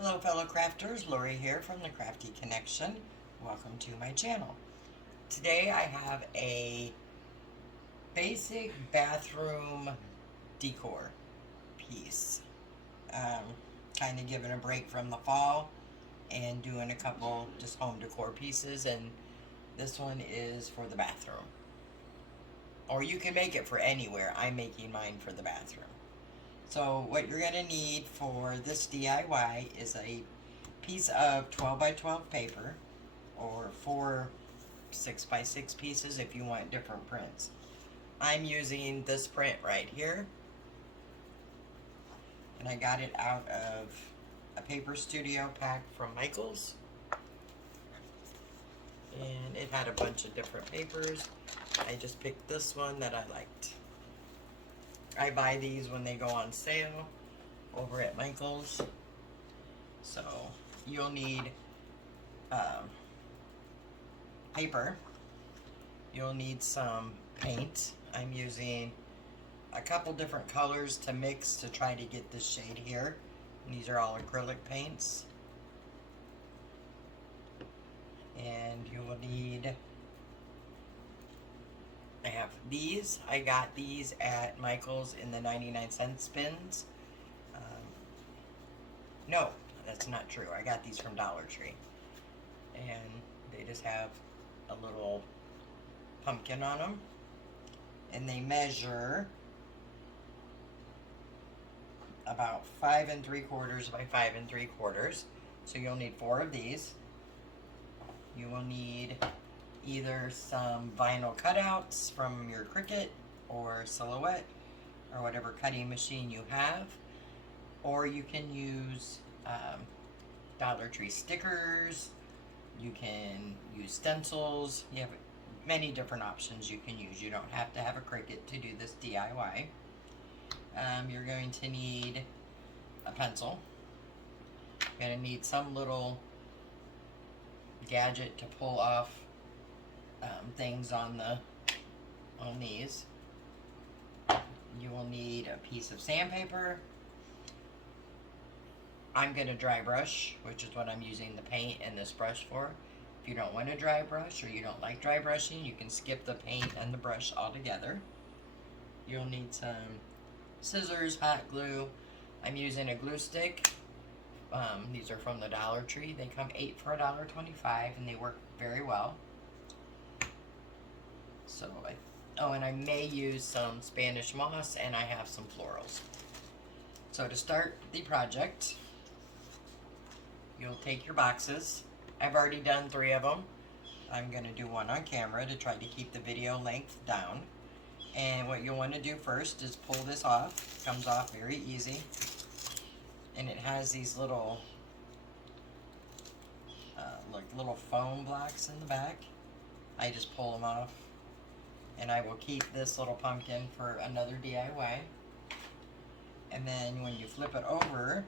Hello fellow crafters, Lori here from the Crafty Connection. Welcome to my channel. Today I have a basic bathroom decor piece. Um, kind of giving a break from the fall and doing a couple just home decor pieces, and this one is for the bathroom. Or you can make it for anywhere. I'm making mine for the bathroom. So what you're going to need for this DIY is a piece of 12 by 12 paper, or 4 6 by 6 pieces if you want different prints. I'm using this print right here, and I got it out of a Paper Studio pack from Michaels, and it had a bunch of different papers. I just picked this one that I liked. I buy these when they go on sale over at Michaels. So you'll need paper. You'll need some paint. I'm using a couple different colors to mix to try to get this shade here. And these are all acrylic paints. And you will need, I have these. I got these at Michael's in the 99-cent bins. No, that's not true. I got these from Dollar Tree. And they just have a little pumpkin on them. And they measure about 5 3/4 by 5 3/4. So you'll need 4 of these. You will need either some vinyl cutouts from your Cricut or Silhouette or whatever cutting machine you have, or you can use Dollar Tree stickers. You can use stencils. You have many different options you can use. You don't have to have a Cricut to do this DIY. You're going to need a pencil. You're going to need some little gadget to pull off things on these. You will need a piece of sandpaper. I'm going to dry brush, which is what I'm using the paint and this brush for. If you don't want to dry brush or you don't like dry brushing, you can skip the paint and the brush altogether. You'll need some scissors, hot glue. I'm using a glue stick. These are from the Dollar Tree. They come 8 for $1.25 and they work very well. So and I may use some Spanish moss, and I have some florals. So to start the project, you'll take your boxes. I've already done 3 of them. I'm going to do one on camera to try to keep the video length down. And what you'll want to do first is pull this off. It comes off very easy. And it has these little little foam blocks in the back. I just pull them off. And I will keep this little pumpkin for another DIY. And then when you flip it over,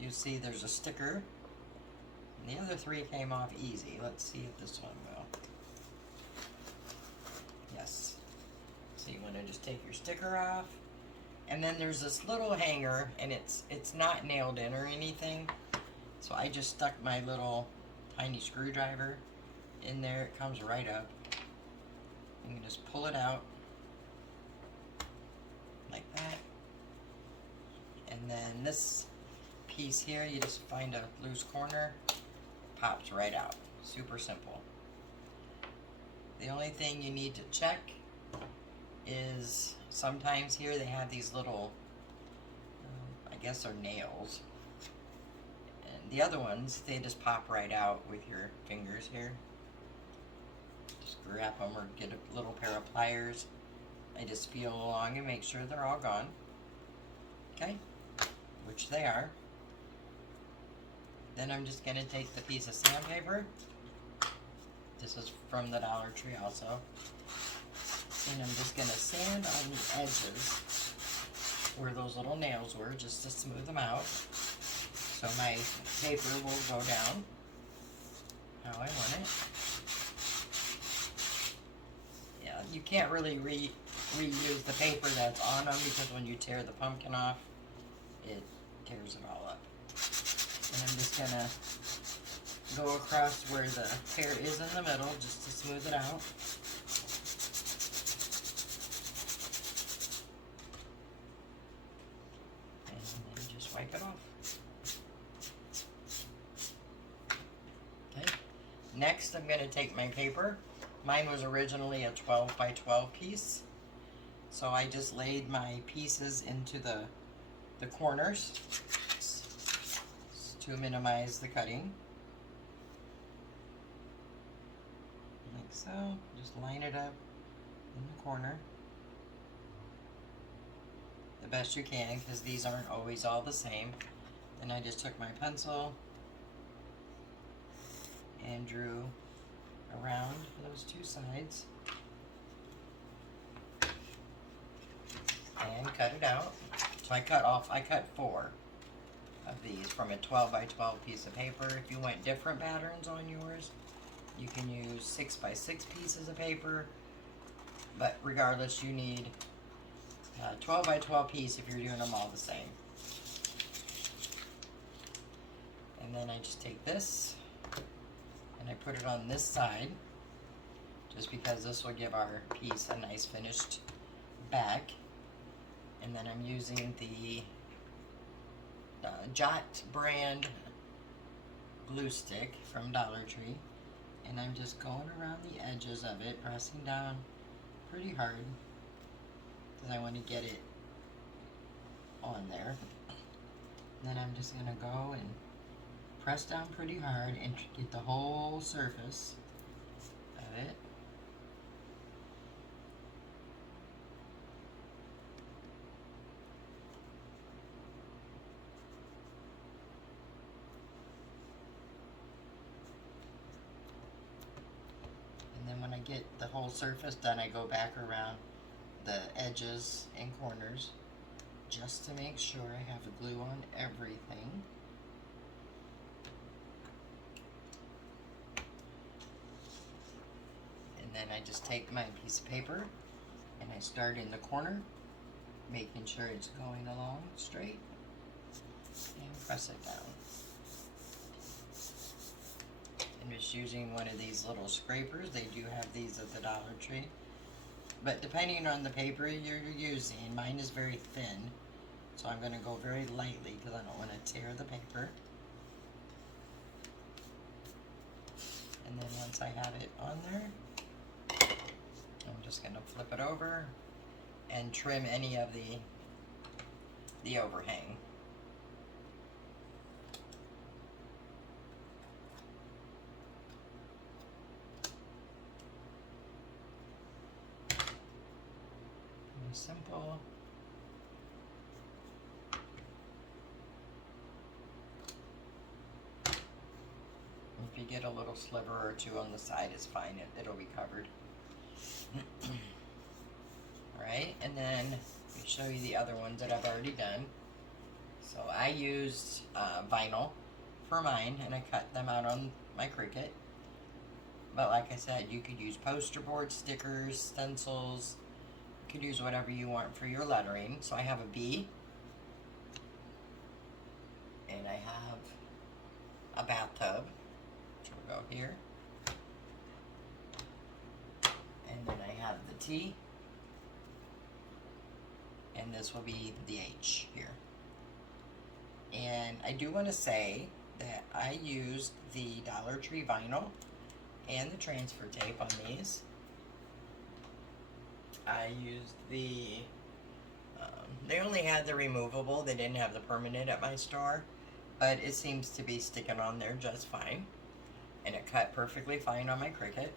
you see there's a sticker. And the other 3 came off easy. Let's see if this one will. Yes. So you want to just take your sticker off. And then there's this little hanger, and it's not nailed in or anything. So I just stuck my little tiny screwdriver in there. It comes right up. You can just pull it out like that. And then this piece here, you just find a loose corner, pops right out. Super simple. The only thing you need to check is sometimes here they have these little, I guess they're nails. And the other ones, they just pop right out with your fingers here. Just grab them or get a little pair of pliers. I just feel along and make sure they're all gone. Okay, which they are. Then I'm just going to take the piece of sandpaper. This is from the Dollar Tree also. And I'm just going to sand on the edges where those little nails were, just to smooth them out. So my paper will go down how I want it. Yeah, you can't really reuse the paper that's on them, because when you tear the pumpkin off, it tears it all up. And I'm just gonna go across where the hair is in the middle just to smooth it out. And then just wipe it off. Okay. Next, I'm going to take my paper. Mine was originally a 12 by 12 piece. So I just laid my pieces into the corners to minimize the cutting. Like so. Just line it up in the corner the best you can, because these aren't always all the same. Then I just took my pencil and drew around those two sides and cut it out. So I cut 4 of these from a 12 by 12 piece of paper. If you want different patterns on yours, you can use 6 by 6 pieces of paper, but regardless, you need a 12 by 12 piece if you're doing them all the same. And then I just take this and I put it on this side, just because this will give our piece a nice finished back. And then I'm using the Jot brand glue stick from Dollar Tree, and I'm just going around the edges of it, pressing down pretty hard because I want to get it on there. And then I'm just going to go and press down pretty hard and get the whole surface of it. And then when I get the whole surface done, I go back around the edges and corners just to make sure I have the glue on everything. And then I just take my piece of paper and I start in the corner, making sure it's going along straight, and press it down. I'm just using one of these little scrapers. They do have these at the Dollar Tree. But depending on the paper you're using, mine is very thin, so I'm going to go very lightly because I don't want to tear the paper. And then once I have it on there, I'm just going to flip it over and trim any of the overhang. Simple. If you get a little sliver or two on the side, it's fine. It'll be covered. Right, and then let me show you the other ones that I've already done. So I used vinyl for mine, and I cut them out on my Cricut. But like I said, you could use poster board, stickers, stencils. You could use whatever you want for your lettering. So I have a B, and I have a bathtub, which will go here, and then I have the T, and this will be the H here. And I do want to say that I used the Dollar Tree vinyl and the transfer tape on these. I used the, they only had the removable, they didn't have the permanent at my store, but it seems to be sticking on there just fine. And it cut perfectly fine on my Cricut.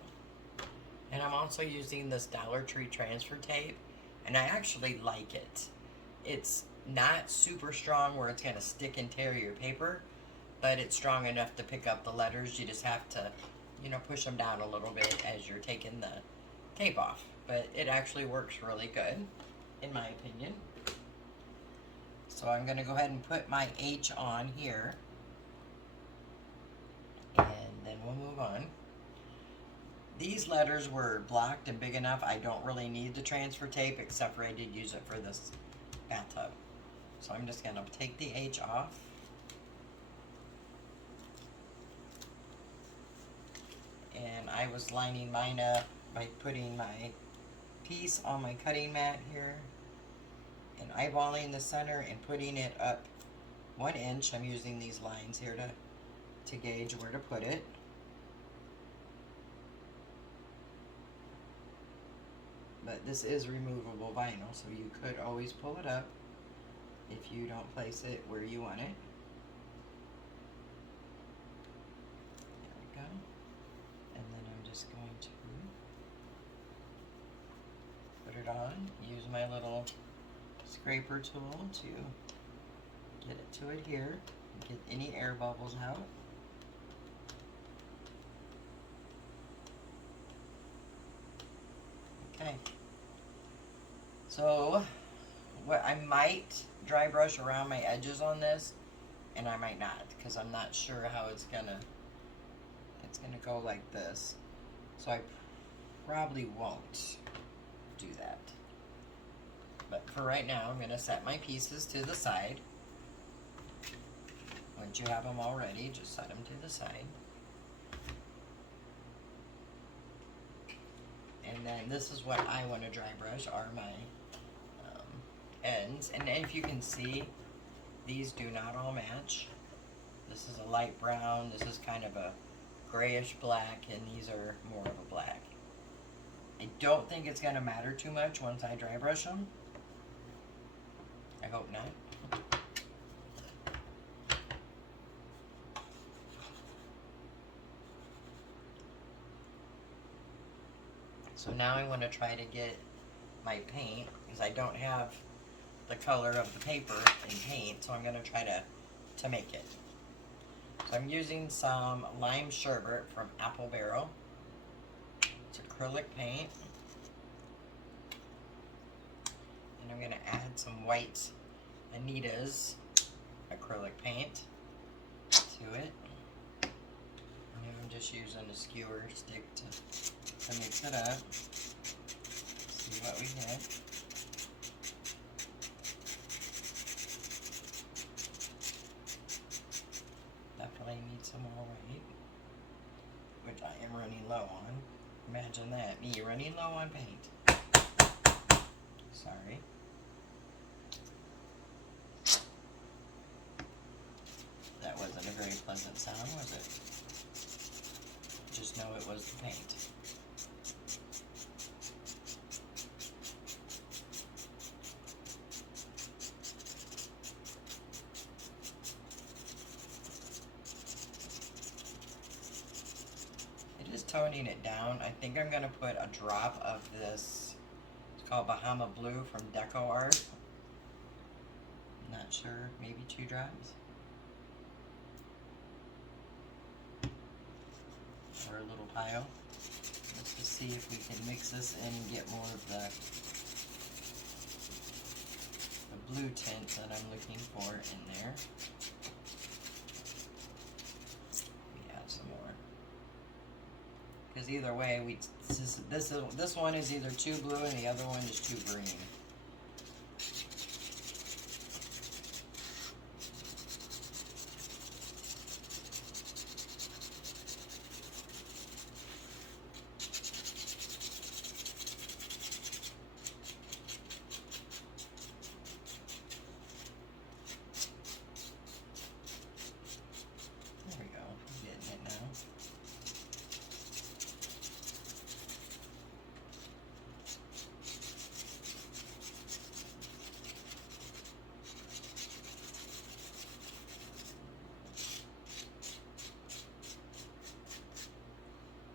And I'm also using this Dollar Tree transfer tape, and I actually like it. It's not super strong where it's going to stick and tear your paper, but it's strong enough to pick up the letters. You just have to, you know, push them down a little bit as you're taking the tape off. But it actually works really good, in my opinion. So I'm going to go ahead and put my H on here, and then we'll move on. These letters were blocked and big enough. I don't really need the transfer tape, except for I did use it for this bathtub. So I'm just going to take the H off. And I was lining mine up by putting my piece on my cutting mat here and eyeballing the center and putting it up 1 inch. I'm using these lines here to gauge where to put it. But this is removable vinyl, so you could always pull it up if you don't place it where you want it. There we go. And then I'm just going to put it on, use my little scraper tool to get it to adhere, get any air bubbles out. Okay. So what I might dry brush around my edges on this, and I might not, because I'm not sure how it's gonna go like this. So I probably won't do that. But for right now, I'm gonna set my pieces to the side. Once you have them all ready, just set them to the side. And then this is what I want to dry brush are my ends. And if you can see, these do not all match. This is a light brown, this is kind of a grayish black, and these are more of a black. I don't think it's going to matter too much once I dry brush them. I hope not. So now I want to try to get my paint, because I don't have the color of the paper in paint, so I'm going to try to make it. So I'm using some lime sherbet from Apple Barrel. It's acrylic paint. And I'm going to add some white Anita's acrylic paint to it. And I'm just using a skewer stick to mix it up. See what we get. Definitely need some more white, which I am running low on. Imagine that, me running low on paint. Sorry. That wasn't a very pleasant sound, was it? Just know it was the paint. It is toning it down. I think I'm going to put a drop of this. It's called Bahama Blue from Decor. Not sure, maybe 2 drops. Or a little pile. Let's just see if we can mix this in and get more of the blue tint that I'm looking for in there. We add some more. Because either way, this one is either too blue and the other one is too green.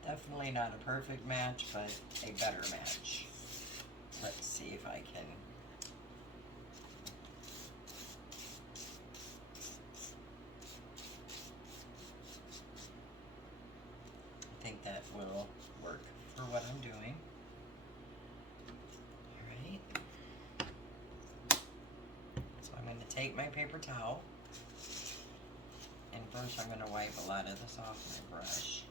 Definitely not a perfect match, but a better match. Let's see if I can. I think that will work for what I'm doing. Alright. So I'm going to take my paper towel, and first I'm going to wipe a lot of this off my brush.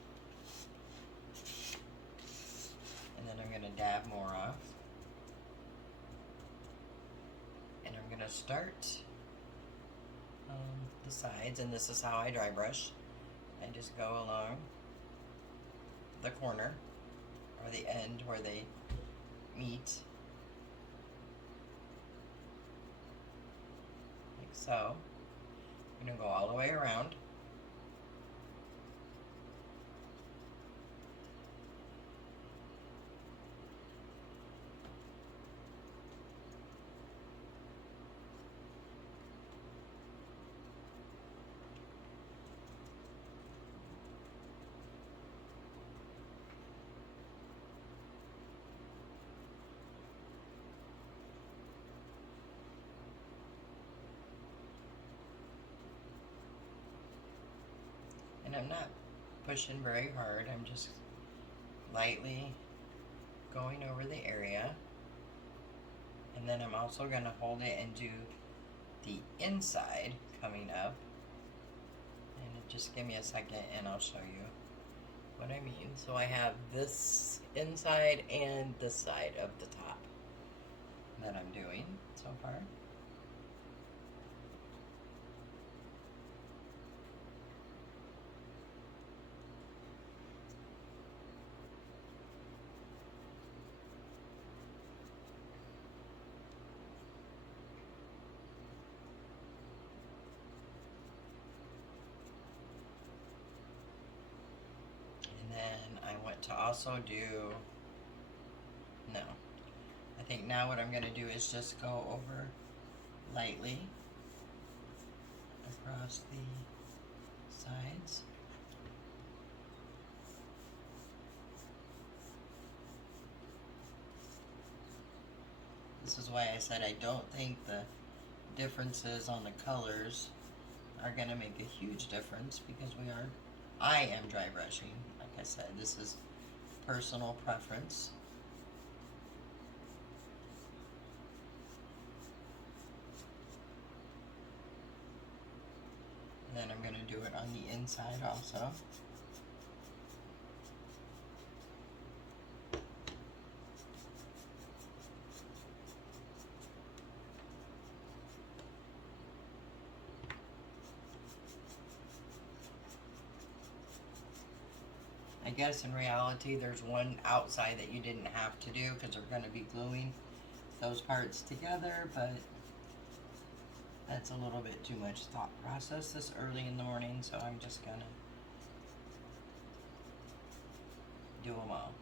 And then I'm going to dab more off. And I'm going to start the sides, and this is how I dry brush. I just go along the corner or the end where they meet, like so. I'm going to go all the way around. And I'm not pushing very hard, I'm just lightly going over the area. And then I'm also going to hold it and do the inside coming up. And just give me a second and I'll show you what I mean. So I have this inside and this side of the top that I'm doing so far. To also do, no, I think now what I'm going to do is just go over lightly across the sides. This is why I said I don't think the differences on the colors are going to make a huge difference, because I am dry brushing. Like I said, this is personal preference. And then I'm going to do it on the inside also. I guess in reality there's one outside that you didn't have to do because they're going to be gluing those parts together, but that's a little bit too much thought process this early in the morning, so I'm just going to do them all.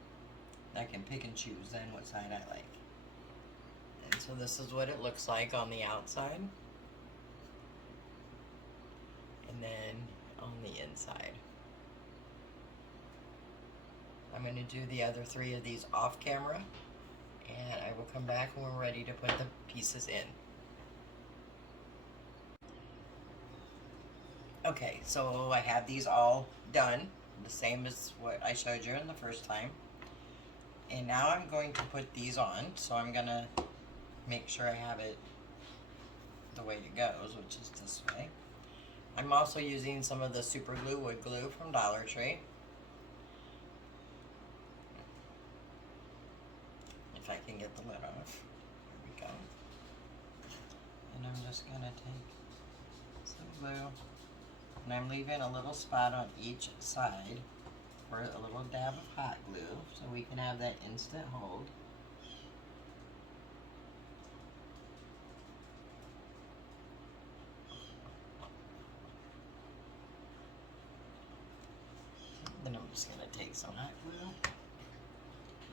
I can pick and choose then what side I like. And so this is what it looks like on the outside, and then on the inside. I'm going to do the other 3 of these off camera, and I will come back when we're ready to put the pieces in. Okay, so I have these all done, the same as what I showed you in the first time. And now I'm going to put these on, so I'm going to make sure I have it the way it goes, which is this way. I'm also using some of the super glue wood glue from Dollar Tree. If I can get the lid off. Here we go. And I'm just going to take some glue, and I'm leaving a little spot on each side for a little dab of hot glue so we can have that instant hold. Then I'm just going to take some hot glue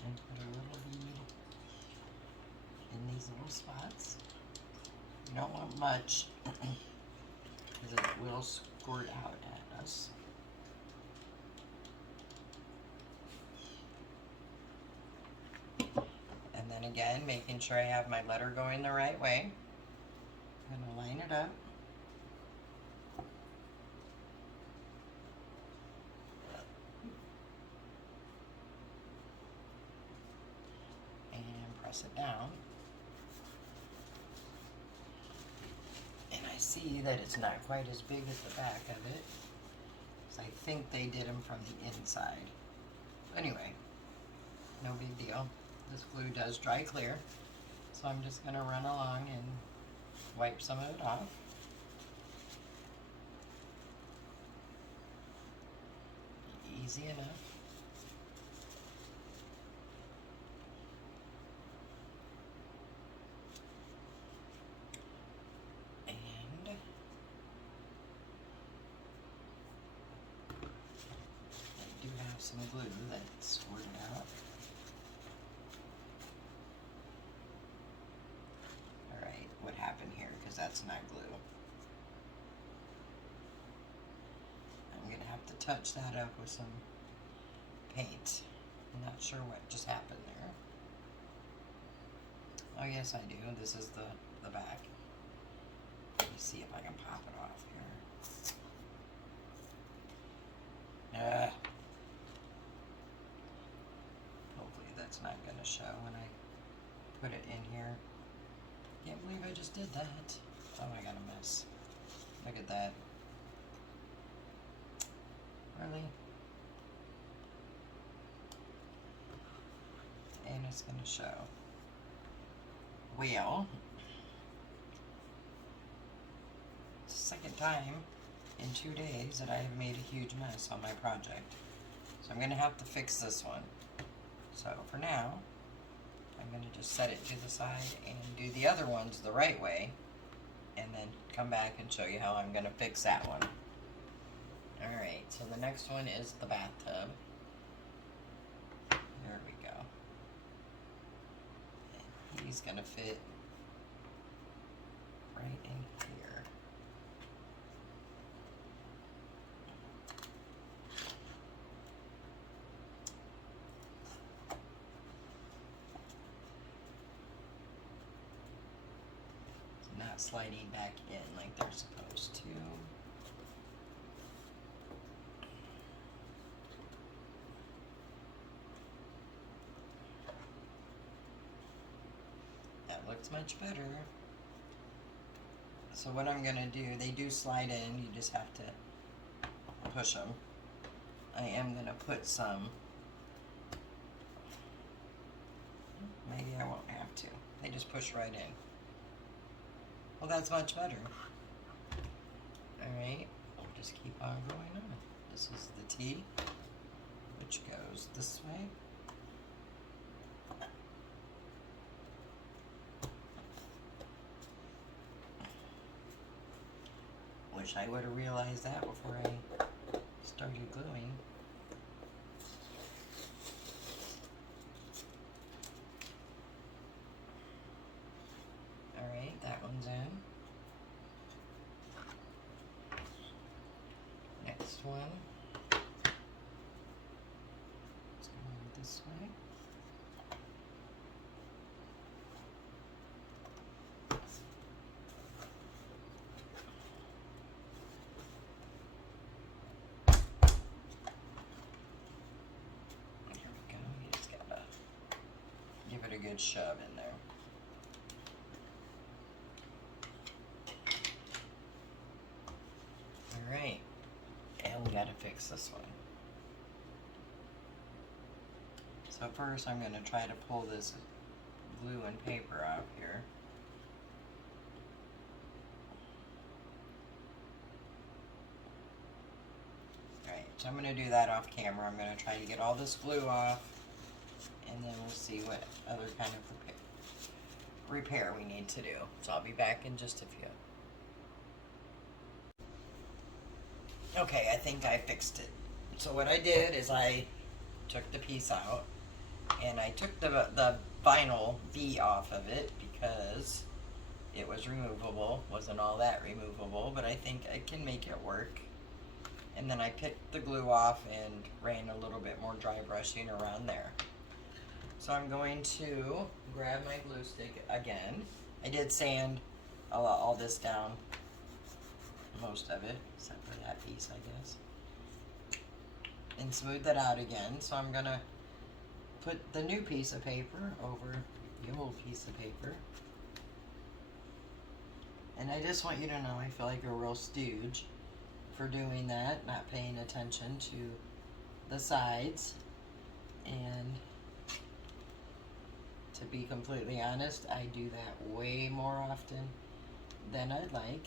and put a little bead in these little spots. You don't want much because it will squirt out at us. And then again, making sure I have my letter going the right way. I'm going to line it up. And press it down. And I see that it's not quite as big as the back of it, because I think they did them from the inside. Anyway, no big deal. This glue does dry clear, so I'm just going to run along and wipe some of it off. Easy enough. some glue that's squirted out. Alright, what happened here? Because that's not glue. I'm going to have to touch that up with some paint. I'm not sure what just happened there. Oh yes, I do. This is the back. Let me see if I can pop it off here. Hopefully that's not going to show when I put it in here. Can't believe I just did that. Oh, I got a mess. Look at that. Really? And it's going to show. Well, it's the second time in 2 days that I have made a huge mess on my project. So I'm going to have to fix this one. So for now, I'm going to just set it to the side and do the other ones the right way, and then come back and show you how I'm going to fix that one. Alright, so the next one is the bathtub. There we go. And he's going to fit right in here. Not sliding back in like they're supposed to. That looks much better. So what I'm gonna do, they do slide in, you just have to push them. I am gonna put some, maybe I won't have to. They just push right in. Well, that's much better. Alright, we'll just keep on going on. This is the T, which goes this way. Wish I would have realized that before I started gluing. Alright, that one's in. Next one. It's going this way. There we go. You just gotta give it a good shove in there. Alright, and we gotta fix this one. So first I'm gonna try to pull this glue and paper off here. Alright, so I'm gonna do that off camera. I'm gonna try to get all this glue off, and then we'll see what other kind of repair we need to do. So I'll be back in just a few. Okay, I think I fixed it. So what I did is I took the piece out, and I took the vinyl V off of it because it was removable. Wasn't all that removable, but I think I can make it work. And then I picked the glue off and ran a little bit more dry brushing around there. So I'm going to grab my glue stick again. I did sand all this down, most of it, except for that piece, I guess, and smooth that out again. So I'm gonna put the new piece of paper over the old piece of paper, and I just want you to know I feel like a real stooge for doing that, not paying attention to the sides. And to be completely honest, I do that way more often than I'd like.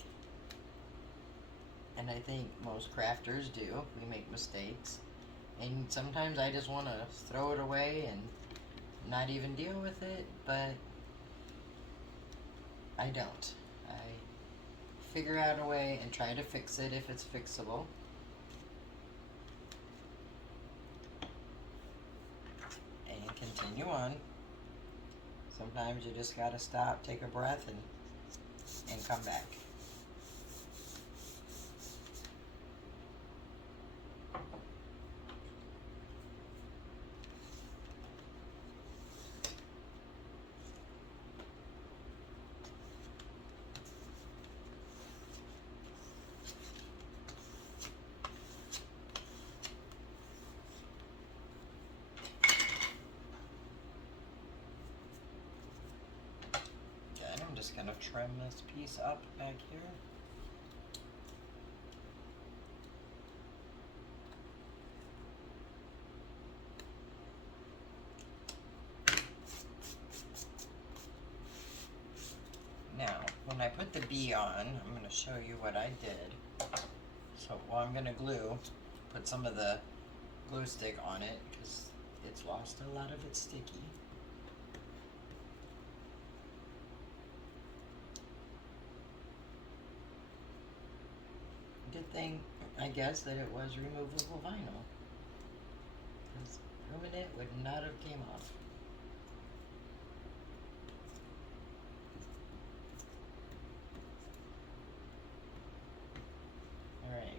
And I think most crafters do. We make mistakes. And sometimes I just want to throw it away and not even deal with it, but I don't. I figure out a way and try to fix it if it's fixable. continue on. Sometimes you just gotta stop, take a breath, and come back. I'm just going to trim this piece up back here. Now, when I put the bee on, I'm going to show you what I did. So, I'm going to put some of the glue stick on it because it's lost a lot of its sticky. Good thing, I guess, that it was removable vinyl, because permanent would not have came off. Alright,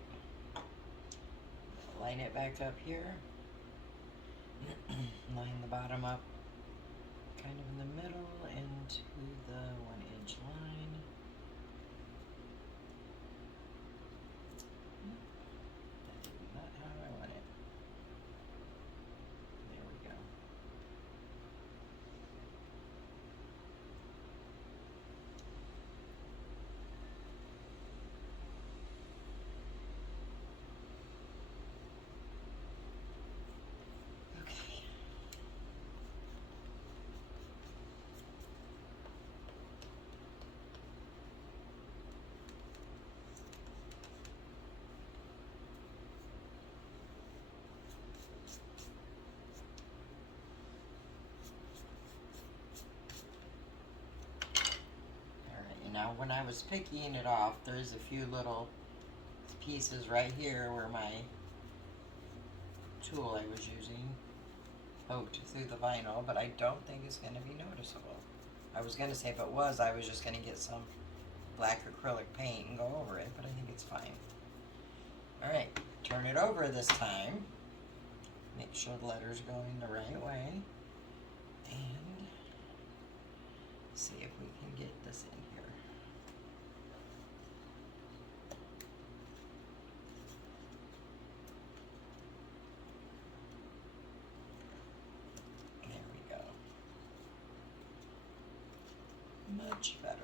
line it back up here, line the bottom up kind of in the middle into the 1-inch line. Not how I want it. There we go. Okay. Now, when I was picking it off, there's a few little pieces right here where my tool I was using poked through the vinyl, but I don't think it's going to be noticeable. I was going to say if it was, I was just going to get some black acrylic paint and go over it, but I think it's fine. Alright, turn it over this time. Make sure the letter's going the right way. And see if we can get this in here. Much better.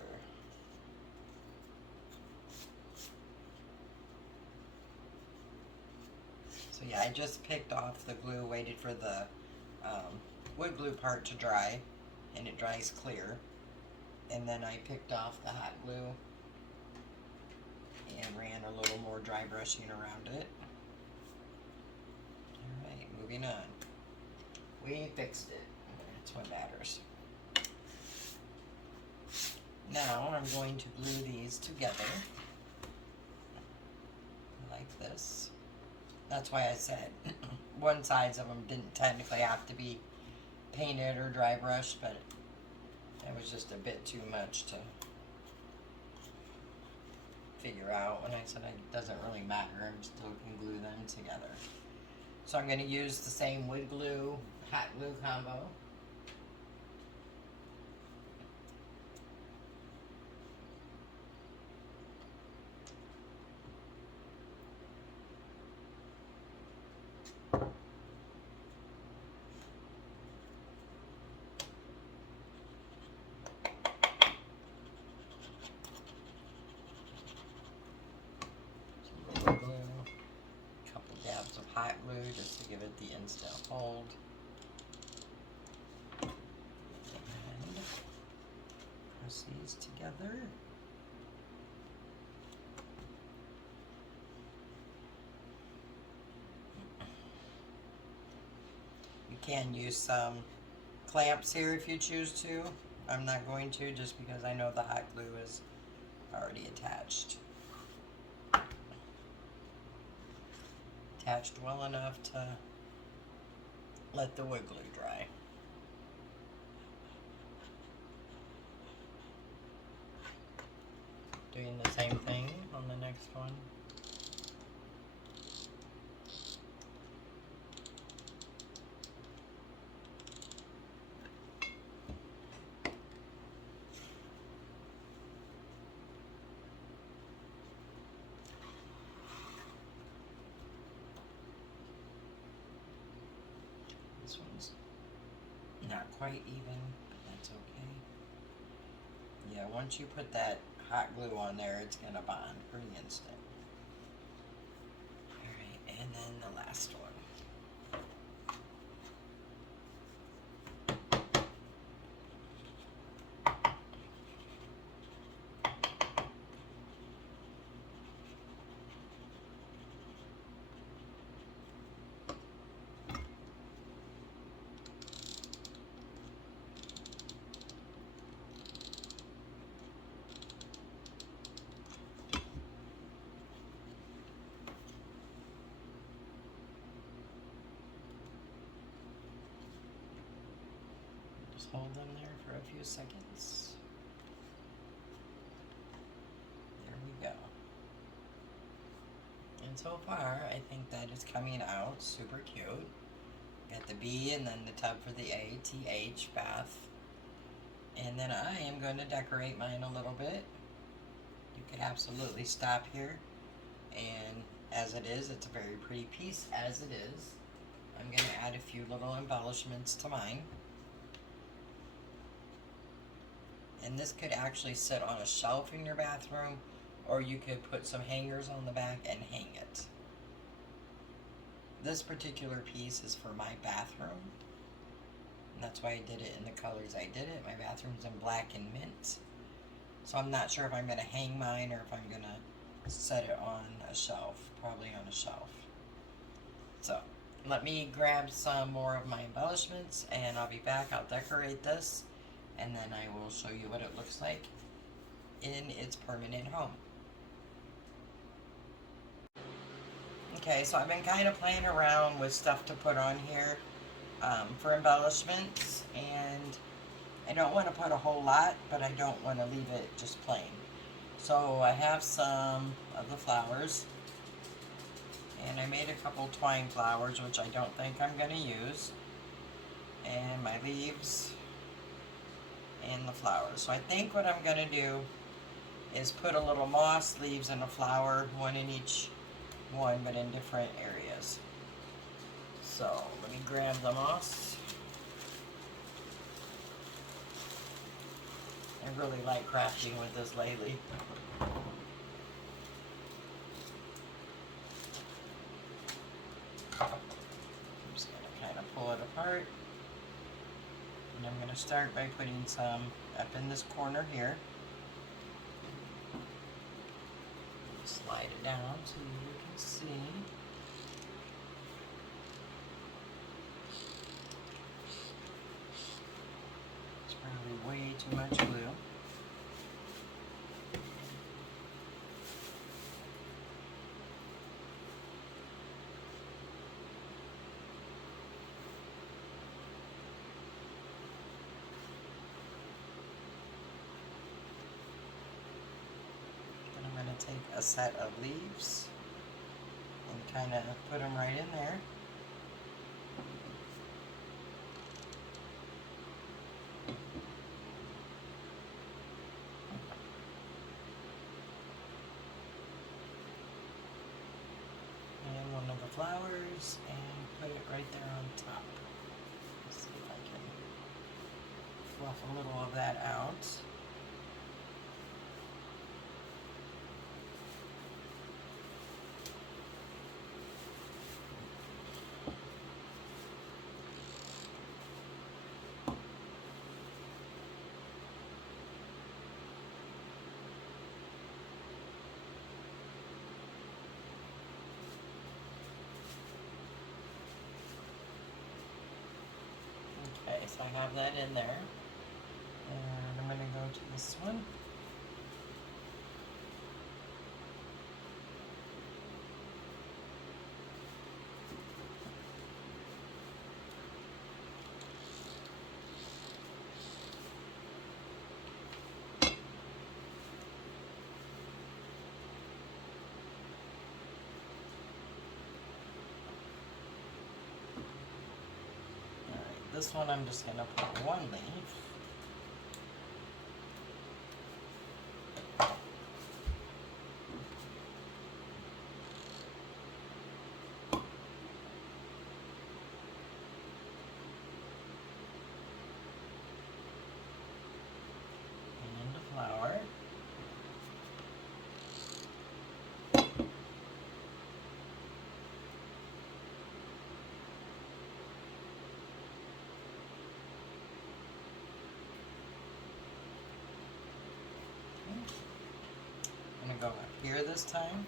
So yeah, I just picked off the glue, waited for the wood glue part to dry, and it dries clear. And then I picked off the hot glue and ran a little more dry brushing around it. Alright, moving on. We fixed it. That's what matters. Now I'm going to glue these together like this. That's why I said one sides of them didn't technically have to be painted or dry brushed, but it was just a bit too much to figure out when I said it doesn't really matter, I still can glue them together. So I'm going to use the same wood glue, hot glue combo. Hot glue just to give it the instant hold. And press these together. You can use some clamps here if you choose to. I'm not going to, just because I know the hot glue is already attached. Attached well enough to let the wood glue dry. quite even, but that's okay. Yeah, once you put that hot glue on there, it's gonna bond pretty instant. Alright, and then the last one. Hold them there for a few seconds. There we go. And so far, I think that is coming out super cute. Got the B and then the tub for the A, TH, bath. And then I am going to decorate mine a little bit. You could absolutely stop here. And as it is, it's a very pretty piece as it is. I'm going to add a few little embellishments to mine. And this could actually sit on a shelf in your bathroom, or you could put some hangers on the back and hang it. This particular piece is for my bathroom, and that's why I did it in the colors I did it. My bathroom's in black and mint, so I'm not sure if I'm going to hang mine or if I'm going to set it on a shelf, probably on a shelf. So let me grab some more of my embellishments and I'll be back. I'll decorate this, and then I will show you what it looks like in its permanent home. Okay, so I've been kind of playing around with stuff to put on here for embellishments, and I don't want to put a whole lot, but I don't want to leave it just plain. So I have some of the flowers, and I made a couple twine flowers, which I don't think I'm going to use, and my leaves, and the flowers. So I think what I'm going to do is put a little moss, leaves, and a flower, one in each one, but in different areas. So let me grab the moss. I really like crafting with this lately. I'm just going to kind of pull it apart. And I'm going to start by putting some up in this corner here. Slide it down so you can see. It's probably way too much glue. Take a set of leaves and kind of put them right in there. And one of the flowers, and put it right there on top. Let's see if I can fluff a little of that out. Okay, so I have that in there, and I'm going to go to this one. This one I'm just going to put one leaf. go up here this time.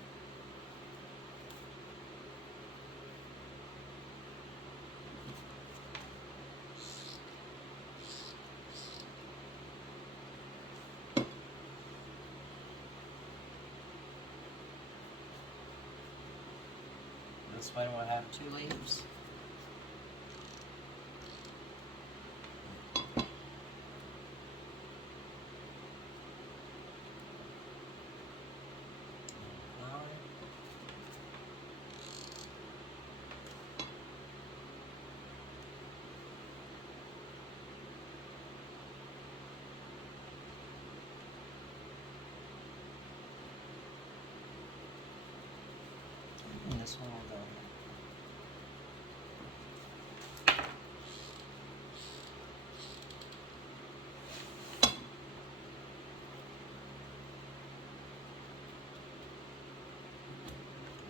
This one will have 2 leaves. And this one will go here.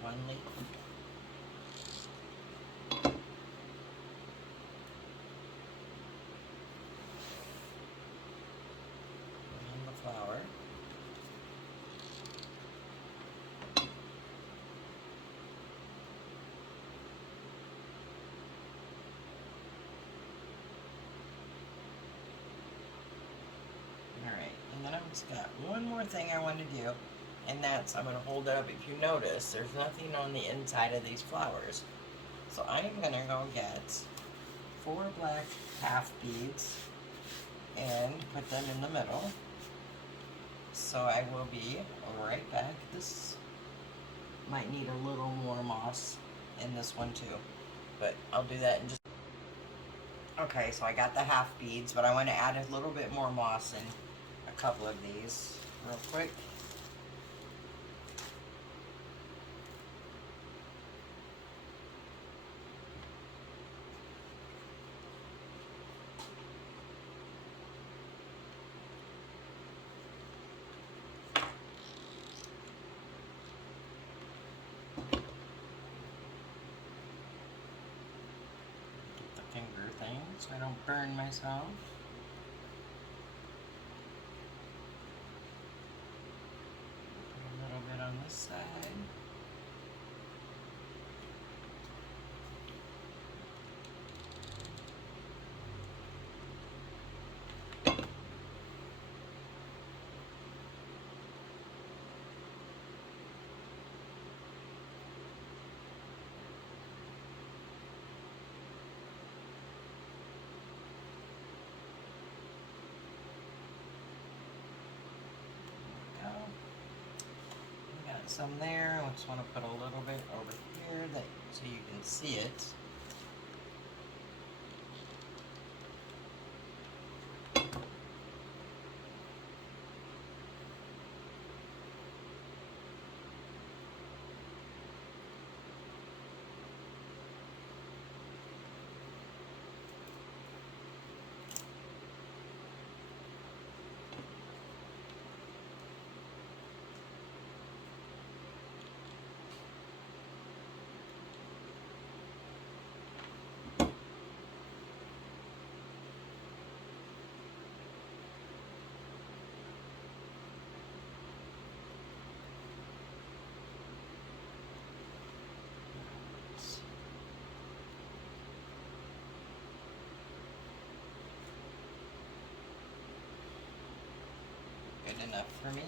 One leaf. And the flower. Alright, and then I've just got one more thing I want to do, and that's, I'm going to hold it up. If you notice, there's nothing on the inside of these flowers. So I'm going to go get 4 black half beads and put them in the middle. So I will be right back. This might need a little more moss in this one too, but I'll do that in just... Okay, so I got the half beads, but I want to add a little bit more moss in a couple of these real quick. Finger thing so I don't burn myself. Put a little bit on this side. Some there. I just want to put a little bit over here that so you can see it. Good enough for me.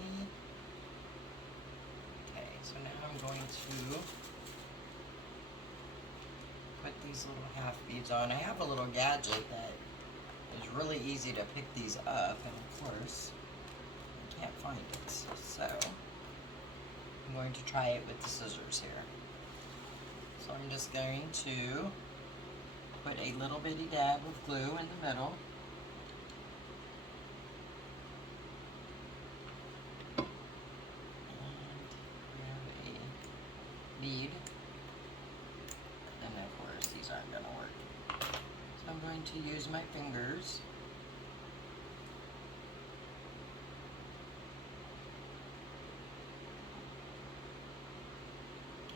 Okay, so now I'm going to put these little half beads on. I have a little gadget that is really easy to pick these up, and of course, I can't find it. So, I'm going to try it with the scissors here. So I'm just going to put a little bitty dab of glue in the middle. Bead, and of course these aren't going to work. So I'm going to use my fingers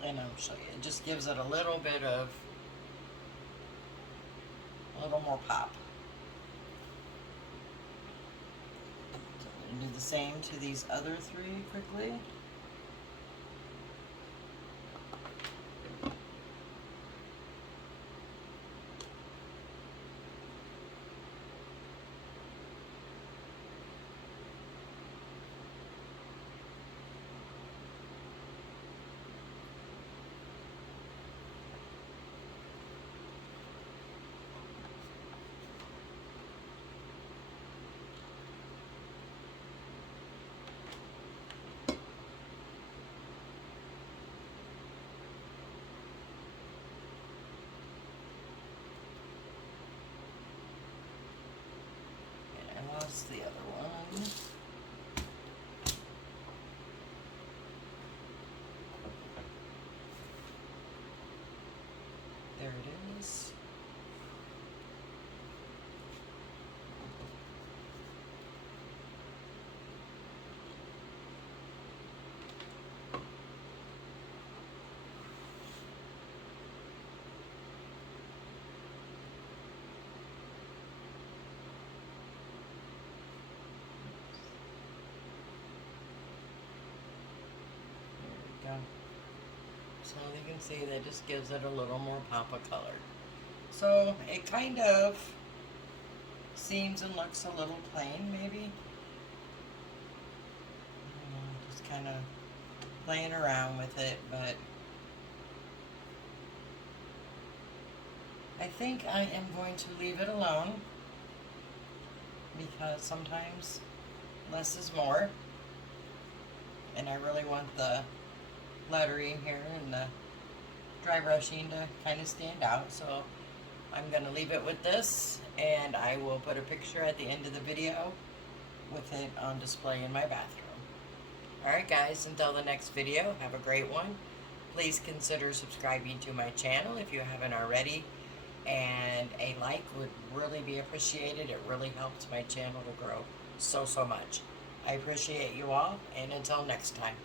and I'll show you. It just gives it a little bit of, a little more pop. So I'm going to do the same to these other 3 quickly. So you can see that just gives it a little more pop of color. So it kind of seems and looks a little plain, maybe. Just kind of playing around with it, but I think I am going to leave it alone because sometimes less is more, and I really want the lettering here and the dry brushing to kind of stand out. So I'm going to leave it with this, and I will put a picture at the end of the video with it on display in my bathroom. Alright guys, until the next video, have a great one. Please consider subscribing to my channel if you haven't already, and a like would really be appreciated. It really helps my channel to grow so much. I appreciate you all, and until next time.